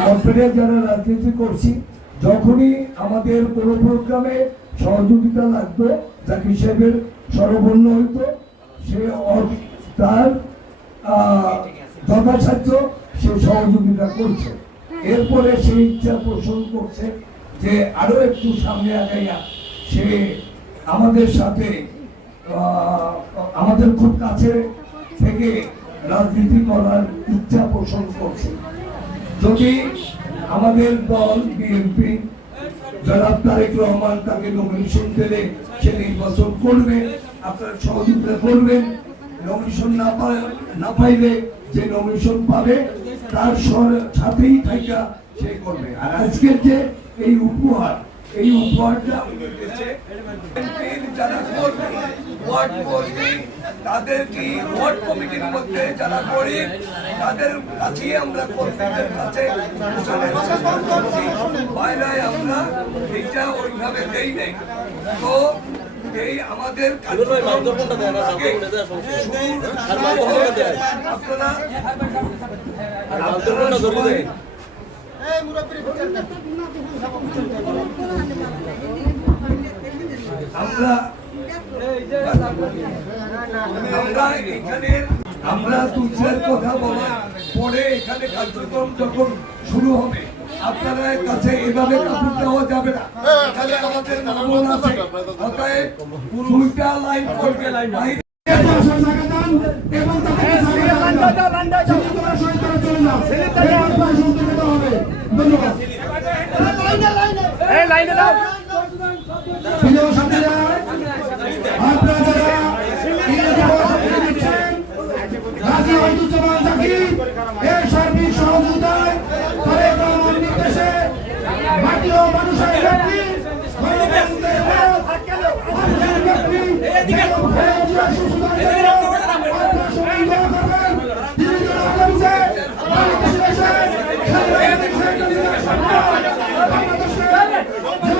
মন্ত্রে যারা রাজনীতি করছি, যখনই আমাদের কোনো প্রোগ্রামে সহযোগিতা লাগতো জাকির সাহেবের সরবর্ণ হইতো, সে তার যথাসাধ্য সে সহযোগিতা করছে। এরপরে সে ইচ্ছা পোষণ করছে যে আরও একটু সামনে আগাইয়া সে আমাদের সাথে আমাদের খুব কাছে থেকে রাজনীতি করার ইচ্ছা পোষণ করছে। যদি আমাদের দল, বিএনপি জনাব তারেক রহমান তাকে নমিনেশন দিলে সে নির্বাচন করবে, আপনারা সহযোগিতা করবেন। নমিনেশন না পা- না পাইলে যে নমিনেশন পাবে, তার সাথেই থাকা সে করবে। আর আজকের যে এই উপহার, এই উপহারটা যারা কর্মী ওয়ার্ড কর্মী তাদের কি ওয়ার্ড কমিটির মধ্যে যারা গরিব তাদের কাছেই আমরা কর্মীদের কাছে বাইরে আমরা এটা ওইভাবে দেই নাই। তো এই আমাদের আপনারা আমরা আমরা এখানে আমরা কথা বলার পরে এখানে কার্যক্রম যখন শুরু হবে আপনাদের কাছে এভাবে কাপড় দেওয়া যাবে না। এখানে আমাদের মামন আছে। অতএব দুইটা লাইন করবে। লাইন এবং ধন্যবাদ এই লাইনে দাও। প্রিয় সাথীরা আপনারা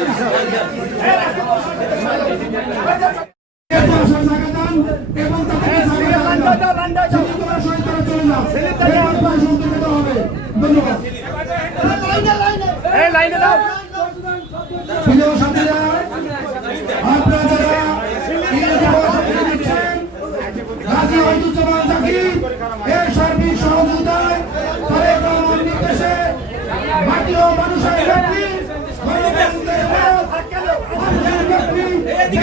এবং সহযোগিতায় মাটি ও মানুষের ব্যক্তি